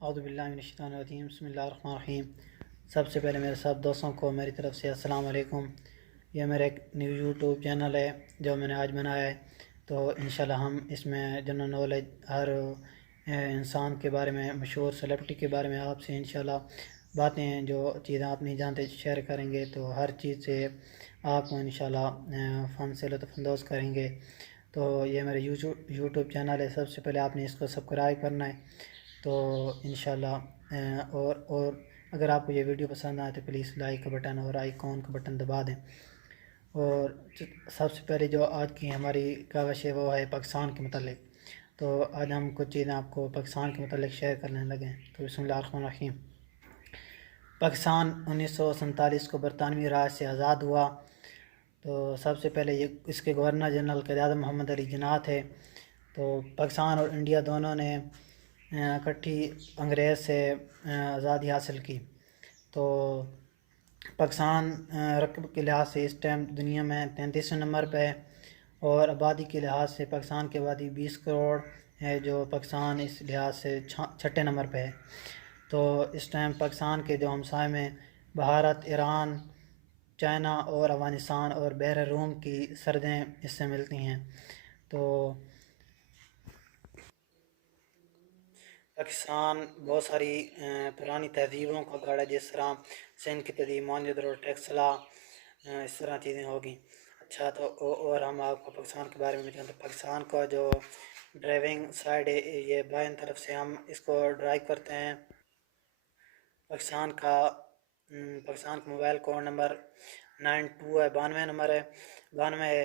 اعوذ باللہ من الشیطان الرجیم، بسم اللہ الرحمن الرحیم۔ سب سے پہلے میرے سب دوستوں کو میری طرف سے السلام علیکم۔ یہ میرا ایک نیو یوٹیوب چینل ہے جو میں نے آج بنایا ہے، تو انشاءاللہ ہم اس میں جنرل نالج ہر انسان کے بارے میں، مشہور سیلیبریٹی کے بارے میں آپ سے انشاءاللہ باتیں، جو چیزیں آپ نہیں جانتے شیئر کریں گے، تو ہر چیز سے آپ کو انشاءاللہ فن سے لطف اندوز کریں گے۔ تو یہ میرا یوٹیوب چینل ہے، سب سے پہلے آپ نے اس کو سبسکرائب کرنا ہے، تو انشاءاللہ اور اگر آپ کو یہ ویڈیو پسند آئے تو پلیز لائک کا بٹن اور آئیکن کا بٹن دبا دیں۔ اور سب سے پہلے جو آج کی ہماری کاوش ہے وہ ہے پاکستان کے متعلق، تو آج ہم کچھ چیزیں آپ کو پاکستان کے متعلق شیئر کرنے لگے، تو بسم اللہ الرحمن الرحیم۔ پاکستان 1947 کو برطانوی راج سے آزاد ہوا۔ تو سب سے پہلے یہ اس کے گورنر جنرل قائداعظم محمد علی جناح تھے۔ تو پاکستان اور انڈیا دونوں نے اکٹھی انگریز سے آزادی حاصل کی۔ تو پاکستان رقبے کے لحاظ سے اس ٹائم دنیا میں 33ویں نمبر پہ ہے، اور آبادی کے لحاظ سے پاکستان کی آبادی 20 کروڑ ہے، جو پاکستان اس لحاظ سے 6 نمبر پہ ہے۔ تو اس ٹائم پاکستان کے جو ہمسائے میں بھارت، ایران، چائنا اور افغانستان اور بحر روم کی سرحدیں اس سے ملتی ہیں۔ تو پاکستان بہت ساری پرانی تہذیبوں کا گڑھ ہے، جس طرح سندھ کی تہذیب، موہنجو ٹیکسلا، اس طرح چیزیں ہوگی۔ اچھا، تو اور ہم آپ کو پاکستان کے بارے میں بتائیں تو پاکستان کا جو ڈرائیونگ سائڈ ہے، یہ بائیں طرف سے ہم اس کو ڈرائیو کرتے ہیں۔ پاکستان کا موبائل کوڈ نمبر 92 ہے، 92 نمبر ہے، 92 ہے۔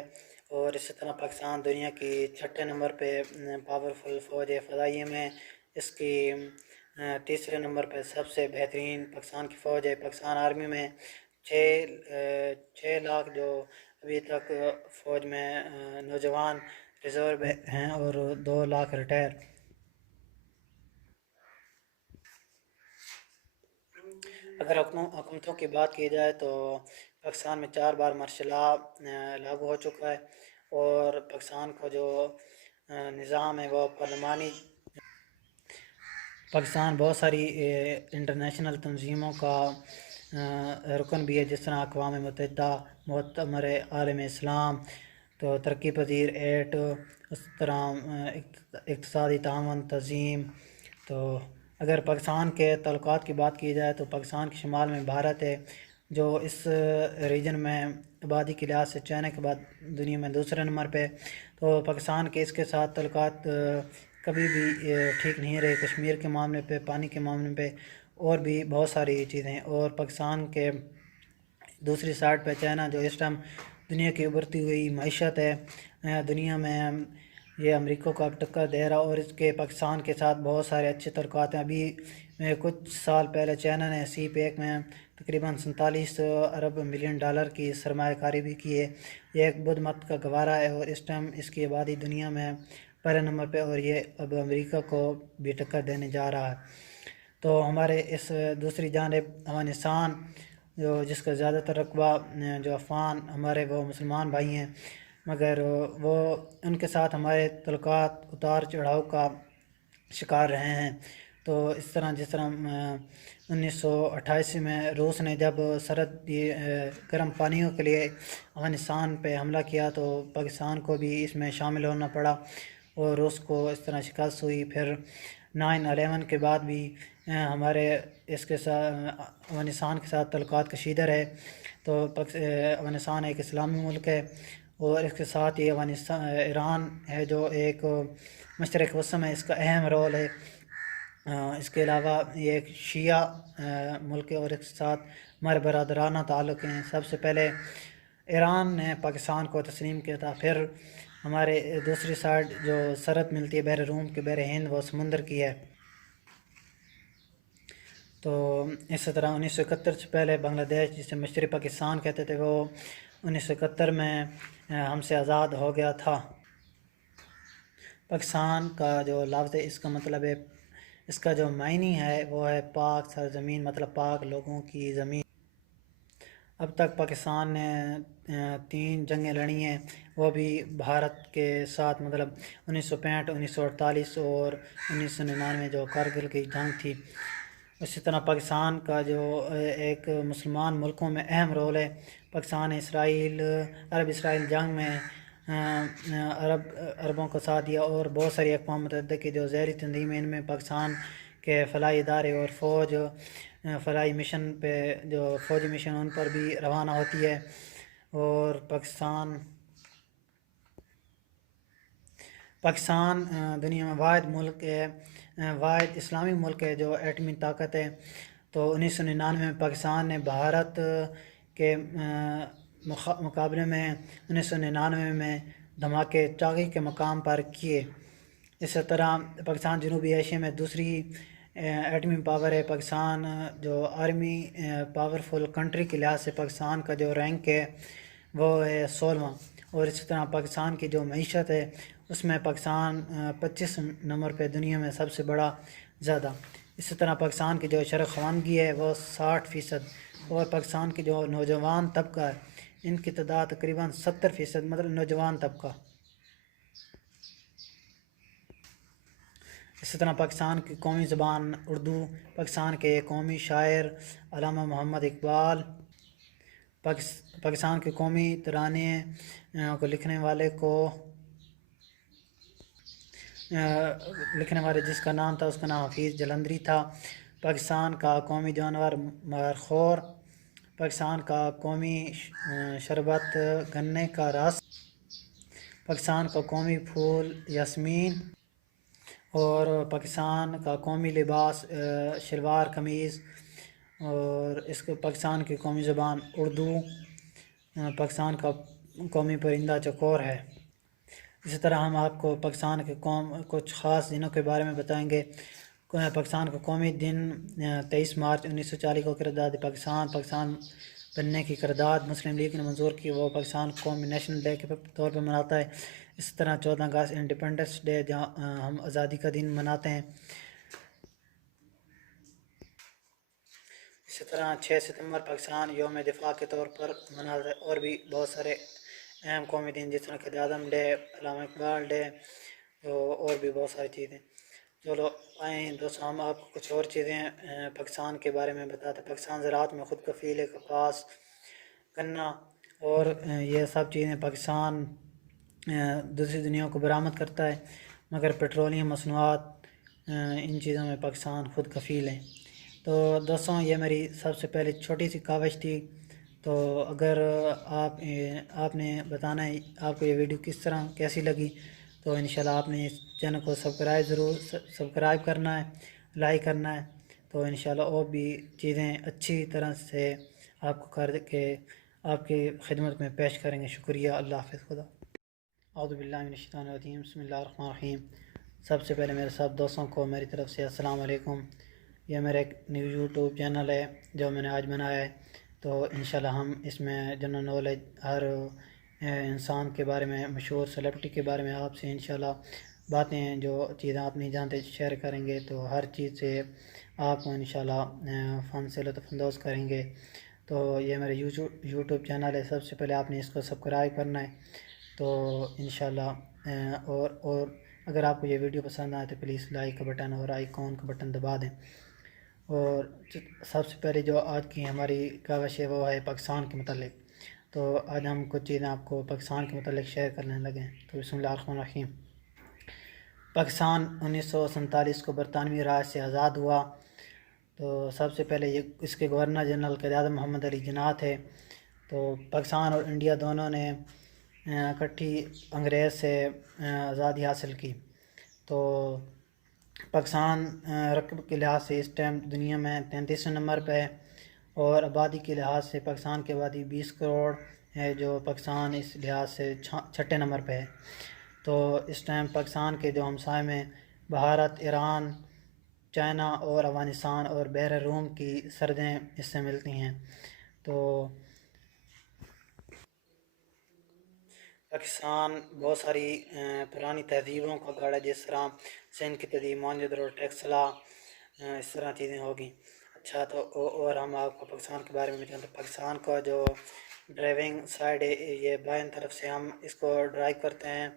اور اسی طرح پاکستان دنیا کی 6 نمبر پہ پاورفل فوج ہے فضائیہ میں، اس کی 3 نمبر پہ سب سے بہترین پاکستان کی فوج ہے۔ پاکستان آرمی میں 6 لاکھ جو ابھی تک فوج میں نوجوان ریزرو ہیں، اور 2 لاکھ ریٹائر۔ اگر حکومتوں کی بات کی جائے تو پاکستان میں 4 بار مارشل لا لاگو ہو چکا ہے، اور پاکستان کا جو نظام ہے وہ پارلیمانی۔ پاکستان بہت ساری انٹرنیشنل تنظیموں کا رکن بھی ہے، جس طرح اقوام متحدہ، مؤتمر عالم اسلام، تو ترقی پذیر 8، اس طرح اقتصادی تعاون تنظیم۔ تو اگر پاکستان کے تعلقات کی بات کی جائے تو پاکستان کے شمال میں بھارت ہے، جو اس ریجن میں آبادی کے لحاظ سے چائنا کے بعد دنیا میں دوسرے نمبر پہ۔ تو پاکستان کے اس کے ساتھ تعلقات کبھی بھی ٹھیک نہیں رہے، کشمیر کے معاملے پہ، پانی کے معاملے پہ، اور بھی بہت ساری چیزیں۔ اور پاکستان کے دوسری سائڈ پہ چائنا، جو اس ٹائم دنیا کی ابھرتی ہوئی معیشت ہے، دنیا میں یہ امریکہ کو اب ٹکر دے رہا، اور اس کے پاکستان کے ساتھ بہت سارے اچھے تعلقات ہیں۔ ابھی کچھ سال پہلے چائنا نے سی پیک میں تقریباً 47 ارب ملین ڈالر کی سرمایہ کاری بھی کی ہے۔ یہ ایک بدھ مت کا گوارا ہے، اور اس ٹائم اس کی آبادی دنیا میں پہلے نمبر پہ، اور یہ اب امریکہ کو بھی ٹکر دینے جا رہا ہے۔ تو ہمارے اس دوسری جانب افغانستان، جس کا زیادہ تر رقبہ جو افغان ہمارے وہ مسلمان بھائی ہیں، مگر وہ ان کے ساتھ ہمارے تعلقات اتار چڑھاؤ کا شکار رہے ہیں۔ تو اس طرح جس طرح 1988 میں روس نے جب سرحد گرم پانیوں کے لیے افغانستان پہ حملہ کیا، تو پاکستان کو بھی اس میں شامل ہونا پڑا، اور روس کو اس طرح شکست ہوئی۔ پھر 9/11 کے بعد بھی ہمارے اس کے ساتھ افغانستان کے ساتھ تعلقات کشیدہ رہے۔ تو افغانستان ایک اسلامی ملک ہے، اور اس کے ساتھ ہی ایران ہے، جو ایک مشرق وسطی میں اس کا اہم رول ہے۔ اس کے علاوہ یہ ایک شیعہ ملک ہے، اور اس کے ساتھ ہمارے برادرانہ تعلق ہیں۔ سب سے پہلے ایران نے پاکستان کو تسلیم کیا تھا، پھر ہمارے دوسری سائڈ جو سرحد ملتی ہے بحر روم کے، بحر ہند، وہ سمندر کی ہے۔ تو اسی طرح 1971 سے پہلے بنگلہ دیش، جسے مشرقی پاکستان کہتے تھے، وہ 1971 میں ہم سے آزاد ہو گیا تھا۔ پاکستان کا جو لفظ ہے، اس کا مطلب ہے، اس کا جو معنی ہے وہ ہے پاک سرزمین، مطلب پاک لوگوں کی زمین۔ اب تک پاکستان نے تین جنگیں لڑی ہیں، وہ بھی بھارت کے ساتھ، مطلب 1965، 1948 اور 1999 جو کارگل کی جنگ تھی۔ اسی طرح پاکستان کا جو ایک مسلمان ملکوں میں اہم رول ہے، پاکستان نے عرب اسرائیل جنگ میں عربوں کو ساتھ دیا، اور بہت ساری اقوام متحدہ کی جو زیری تنظیم ہیں ان میں پاکستان کے فلاحی ادارے اور فلاحی مشن پہ جو فوجی مشن ان پر بھی روانہ ہوتی ہے۔ اور پاکستان دنیا میں واحد اسلامی ملک ہے جو ایٹمی طاقت ہے۔ تو 1999 میں پاکستان نے بھارت کے مقابلے میں 1999 میں دھماکے چاغی کے مقام پر کیے۔ اسی طرح پاکستان جنوبی ایشیا میں دوسری ایٹمی پاور ہے۔ پاکستان جو آرمی پاورفل کنٹری کے لحاظ سے پاکستان کا جو رینک ہے وہ ہے 16واں، اور اسی طرح پاکستان کی جو معیشت ہے اس میں پاکستان 25 نمبر پہ دنیا میں سب سے بڑا زیادہ۔ اسی طرح پاکستان کی جو شرح خواندگی ہے وہ 60%، اور پاکستان کی جو نوجوان طبقہ ہے ان کی تعداد تقریباً 70%، مطلب نوجوان طبقہ۔ اسی طرح پاکستان کی قومی زبان اردو، پاکستان کے قومی شاعر علامہ محمد اقبال، پاکستان کے قومی ترانے کو لکھنے والے جس کا نام تھا اس کا نام حفیظ جلندری تھا۔ پاکستان کا قومی جانور مارخور، پاکستان کا قومی شربت گنے کا رس، پاکستان کا قومی پھول یاسمین، اور پاکستان کا قومی لباس شلوار قمیض، اور اس کو پاکستان کی قومی زبان اردو، پاکستان کا قومی پرندہ چکور ہے۔ اسی طرح ہم آپ کو پاکستان کے کچھ خاص دنوں کے بارے میں بتائیں گے۔ پاکستان کا قومی دن 23 مارچ 1940 کو قرارداد پاکستان بننے کی قرارداد مسلم لیگ نے منظور کی، وہ پاکستان قومی نیشنل ڈے کے طور پر مناتا ہے۔ اس طرح 14 اگست انڈیپینڈنس ڈے جہاں ہم آزادی کا دن مناتے ہیں۔ اسی طرح 6 ستمبر پاکستان یوم دفاع کے طور پر مناتا ہے، اور بھی بہت سارے اہم قومی دن جس طرح قائد اعظم ڈے، علامہ اقبال ڈے، اور بھی بہت ساری چیزیں۔ چلو آئیں دوستوں، ہم آپ کو کچھ اور چیزیں پاکستان کے بارے میں بتاتے ہیں۔ پاکستان زراعت میں خود کفیل ہے، کپاس، گنا اور یہ سب چیزیں پاکستان دوسری دنیا کو برآمد کرتا ہے، مگر پیٹرولیم مصنوعات ان چیزوں میں پاکستان خود کفیل ہے۔ تو دوستوں یہ میری سب سے پہلے چھوٹی سی کاوش تھی، تو اگر آپ نے بتانا ہے آپ کو یہ ویڈیو کس طرح کیسی لگی، تو انشاءاللہ آپ نے اس چینل کو سبسکرائب کرنا ہے، لائک کرنا ہے، تو انشاءاللہ اور بھی چیزیں اچھی طرح سے آپ کو کر کے آپ کی خدمت میں پیش کریں گے۔ شکریہ، اللہ حافظ، خدا۔ اعوذ باللہ من الشیطان الرجیم، بسم اللہ الرحمن الرحیم۔ سب سے پہلے میرے سب دوستوں کو میری طرف سے السلام علیکم۔ یہ میرا ایک نیو یوٹیوب چینل ہے جو میں نے آج بنایا ہے، تو انشاءاللہ ہم اس میں جنرل نالج ہر انسان کے بارے میں، مشہور سیلیبریٹی کے بارے میں آپ سے انشاءاللہ باتیں جو چیزیں آپ نہیں جانتے شیئر کریں گے، تو ہر چیز سے آپ کو انشاءاللہ فن سے لطف اندوز کریں گے۔ تو یہ میرا یوٹیوب چینل ہے، سب سے پہلے آپ نے اس کو سبسکرائب کرنا ہے، تو انشاءاللہ اور اگر آپ کو یہ ویڈیو پسند آئے تو پلیز لائک کا بٹن اور آئیکن کا بٹن دبا دیں۔ اور سب سے پہلے جو آج کی ہماری کاوش ہے وہ ہے پاکستان کے متعلق، تو آج ہم کچھ چیزیں آپ کو پاکستان کے متعلق شیئر کرنے لگے، تو بسم اللہ الرحمن الرحیم۔ پاکستان 1947 کو برطانوی راج سے آزاد ہوا۔ تو سب سے پہلے اس کے گورنر جنرل قائد اعظم محمد علی جناح تھے۔ تو پاکستان اور انڈیا دونوں نے اکٹھی انگریز سے آزادی حاصل کی۔ تو پاکستان رقبے کے لحاظ سے اس ٹائم دنیا میں 33 نمبر پہ ہے، اور آبادی کے لحاظ سے پاکستان کی آبادی 20 کروڑ ہے، جو پاکستان اس لحاظ سے 6 نمبر پہ ہے۔ تو اس ٹائم پاکستان کے جو ہمسائے میں بھارت، ایران، چائنا اور افغانستان اور بحر روم کی سرحدیں اس سے ملتی ہیں۔ تو پاکستان بہت ساری پرانی تہذیبوں کا گڑھ ہے، جس طرح سندھ کی تہذیب، موہنجو ٹیکسلا، اس طرح چیزیں ہوگی۔ اچھا، تو اور ہم آپ کو پاکستان کے بارے میں جانتے ہیں۔ پاکستان کا جو ڈرائیونگ سائڈ یہ بائیں طرف سے ہم اس کو ڈرائیو کرتے ہیں۔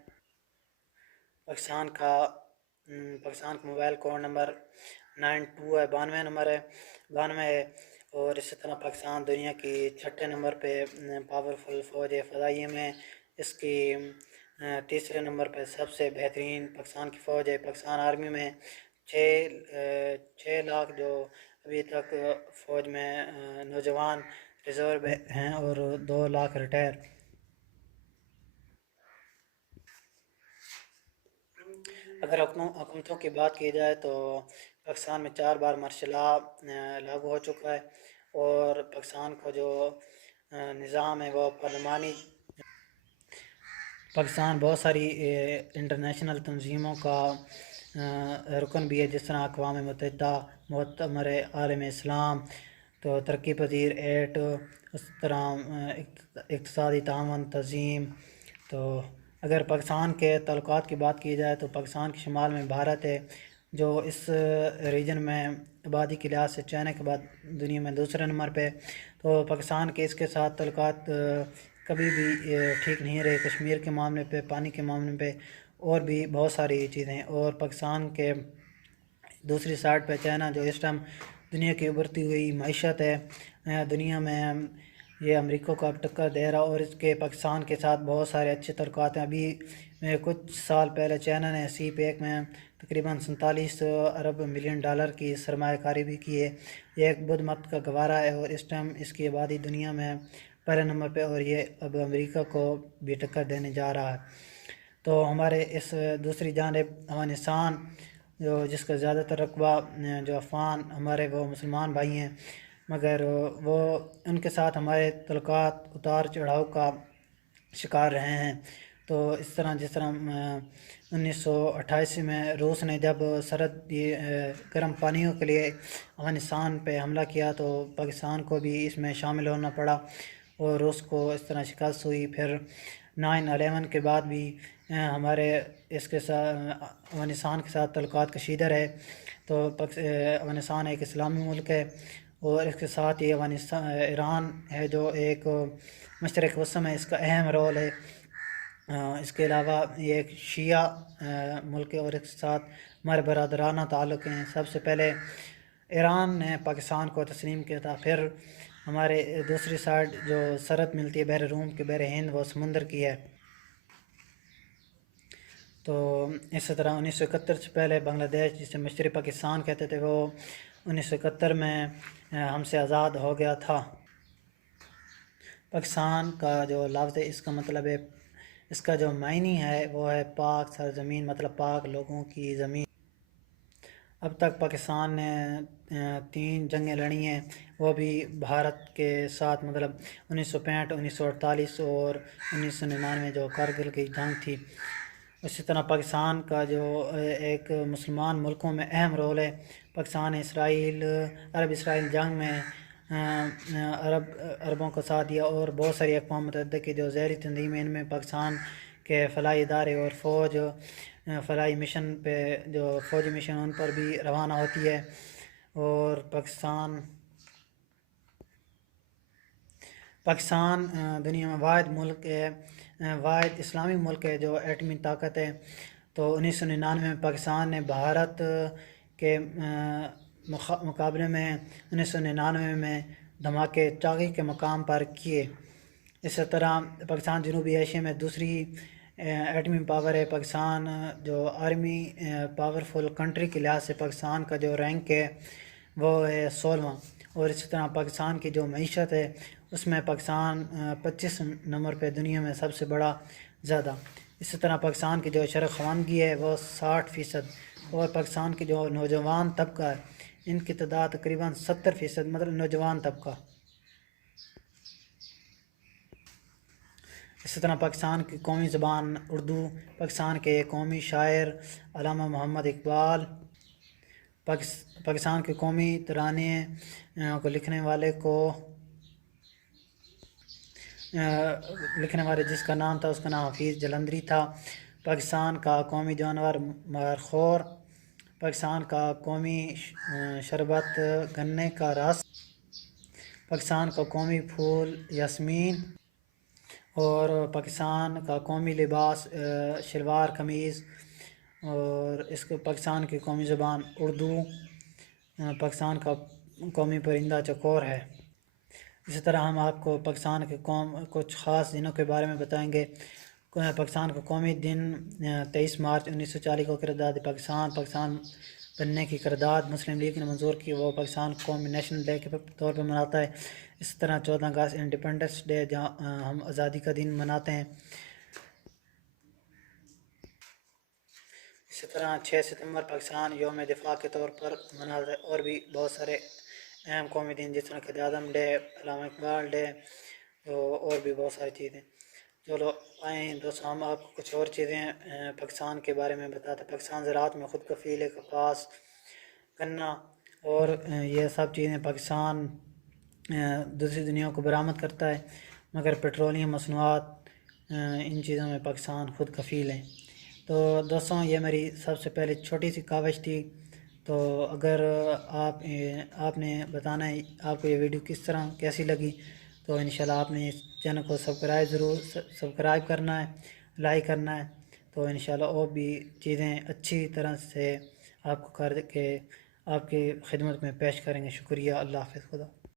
پاکستان کا موبائل کوڈ نمبر 92 ہے، 92 نمبر ہے، 92 ہے۔ اور اسی طرح پاکستان دنیا کی 6 نمبر پہ پاورفل فوج فضائیہ میں، اس کی تیسرے نمبر پہ سب سے بہترین پاکستان کی فوج ہے۔ پاکستان آرمی میں 6 لاکھ جو ابھی تک فوج میں نوجوان ریزرو ہیں اور 2 لاکھ ریٹائر۔ اگر حکومتوں کی بات کی جائے تو پاکستان میں 4 بار مارشل لا لاگو ہو چکا ہے، اور پاکستان کا جو نظام ہے وہ پارلیمانی۔ پاکستان بہت ساری انٹرنیشنل تنظیموں کا رکن بھی ہے، جس طرح اقوام متحدہ، مؤتمر عالم اسلام، تو ترقی پذیر 8، اس طرح اقتصادی تعاون تنظیم۔ تو اگر پاکستان کے تعلقات کی بات کی جائے تو پاکستان کے شمال میں بھارت ہے، جو اس ریجن میں آبادی کے لحاظ سے چائنا کے بعد دنیا میں دوسرے نمبر پہ۔ تو پاکستان کے اس کے ساتھ تعلقات کبھی بھی ٹھیک نہیں رہے، کشمیر کے معاملے پہ، پانی کے معاملے پہ، اور بھی بہت ساری چیزیں۔ اور پاکستان کے دوسری سائڈ پہ چائنا، جو اس ٹائم دنیا کی ابھرتی ہوئی معیشت ہے، دنیا میں یہ امریکہ کو اب ٹکر دے رہا، اور اس کے پاکستان کے ساتھ بہت سارے اچھے تعلقات ہیں۔ ابھی کچھ سال پہلے چائنا نے سی پیک میں تقریباً 47 ارب ملین ڈالر کی سرمایہ کاری بھی کی ہے۔ یہ ایک بدھ مت کا گوارا ہے، اور اس ٹائم اس کی آبادی دنیا میں پہلے نمبر پہ، اور یہ اب امریکہ کو بھی ٹکر دینے جا رہا ہے۔ تو ہمارے اس دوسری جانب افغانستان، جس کا زیادہ تر رقبہ جو افغان ہمارے وہ مسلمان بھائی ہیں، مگر وہ ان کے ساتھ ہمارے تعلقات اتار چڑھاؤ کا شکار رہے ہیں۔ تو اس طرح جس طرح 1988 میں روس نے جب سرد گرم پانیوں کے لیے افغانستان پہ حملہ کیا، تو پاکستان کو بھی اس میں شامل ہونا پڑا، اور روس کو اس طرح شکست ہوئی۔ پھر 9/11 کے بعد بھی ہمارے اس کے ساتھ افغانستان کے ساتھ تعلقات کشیدہ رہے۔ تو افغانستان ایک اسلامی ملک ہے، اور اس کے ساتھ ہی ایران ہے جو ایک مشرق وسطی میں اس کا اہم رول ہے۔ اس کے علاوہ یہ ایک شیعہ ملک ہے، اور اس کے ساتھ ہمارے برادرانہ تعلق ہیں۔ سب سے پہلے ایران نے پاکستان کو تسلیم کیا تھا، پھر ہمارے دوسری سائڈ جو سرحد ملتی ہے بحر روم کے، بحر ہند، وہ سمندر کی ہے۔ تو اس طرح 1971 سے پہلے بنگلہ دیش، جسے مشرقی پاکستان کہتے تھے، وہ 1971 میں ہم سے آزاد ہو گیا تھا۔ پاکستان کا جو لفظ ہے، اس کا مطلب ہے، اس کا جو معنی ہے وہ ہے پاک سرزمین، مطلب پاک لوگوں کی زمین۔ اب تک پاکستان نے 3 جنگیں لڑی ہیں، وہ بھی بھارت کے ساتھ، مطلب 1965، 1948 اور 1999 جو کارگل کی جنگ تھی۔ اسی طرح پاکستان کا جو ایک مسلمان ملکوں میں اہم رول ہے۔ پاکستان عرب اسرائیل جنگ میں عربوں کا ساتھ دیا، اور بہت ساری اقوام متحدہ کی جو زیری تنظیم ہے، ان میں پاکستان کے فلاحی ادارے اور فوج فلاحی مشن پہ، جو فوجی مشن ان پر بھی روانہ ہوتی ہے۔ اور پاکستان دنیا میں واحد اسلامی ملک ہے جو ایٹمی طاقت ہے۔ تو 1999 میں پاکستان نے بھارت کے مقابلے میں 1999 میں دھماکے چاغی کے مقام پر کیے۔ اسی طرح پاکستان جنوبی ایشیا میں دوسری ایٹمی پاور ہے۔ پاکستان جو آرمی پاورفل کنٹری کے لحاظ سے پاکستان کا جو رینک ہے وہ ہے 16واں۔ اور اسی طرح پاکستان کی جو معیشت ہے، اس میں پاکستان 25 نمبر پہ دنیا میں سب سے بڑا زیادہ۔ اسی طرح پاکستان کی جو شرح خواندگی ہے وہ 60%، اور پاکستان کی جو نوجوان طبقہ ہے، ان کی تعداد تقریباً 70%، مطلب نوجوان طبقہ۔ اسی طرح پاکستان کی قومی زبان اردو، پاکستان کے قومی شاعر علامہ محمد اقبال، پاکستان کے قومی ترانے کو لکھنے والے جس کا نام تھا، اس کا نام حفیظ جلندری تھا۔ پاکستان کا قومی جانور مارخور، پاکستان کا قومی شربت گنے کا رس، پاکستان کا قومی پھول یاسمین، اور پاکستان کا قومی لباس شلوار قمیض، اور اس کو پاکستان کی قومی زبان اردو، پاکستان کا قومی پرندہ چکور ہے۔ اسی طرح ہم آپ کو پاکستان کے کچھ خاص دنوں کے بارے میں بتائیں گے۔ پاکستان کا قومی دن 23 مارچ 1940 کو قرارداد پاکستان بننے کی قرارداد مسلم لیگ نے منظور کی، وہ پاکستان قومی نیشنل ڈے کے طور پر مناتا ہے۔ اس طرح 14 اگست انڈیپینڈنس ڈے جہاں ہم آزادی کا دن مناتے ہیں۔ اسی طرح 6 ستمبر پاکستان یوم دفاع کے طور پر مناتا ہے، اور بھی بہت سارے اہم قومی دن جس طرح قائد اعظم ڈے، علامہ اقبال ڈے، اور بھی بہت ساری چیزیں۔ چلو آئیں دوستو، ہم آپ کو کچھ اور چیزیں پاکستان کے بارے میں بتاتے ہیں۔ پاکستان زراعت میں خود کفیل ہے، کپاس، گنا اور یہ سب چیزیں پاکستان دوسری دنیا کو برآمد کرتا ہے، مگر پیٹرولیم مصنوعات ان چیزوں میں پاکستان خود کفیل ہے۔ تو دوستوں، یہ میری سب سے پہلے چھوٹی سی کاوش تھی، تو اگر آپ نے بتانا ہے آپ کو یہ ویڈیو کس طرح کیسی لگی، تو انشاءاللہ آپ نے اس چینل کو سبسکرائب کرنا ہے، لائک کرنا ہے، تو انشاءاللہ اور بھی چیزیں اچھی طرح سے آپ کو کر کے آپ کی خدمت میں پیش کریں گے۔ شکریہ، اللہ حافظ، خدا۔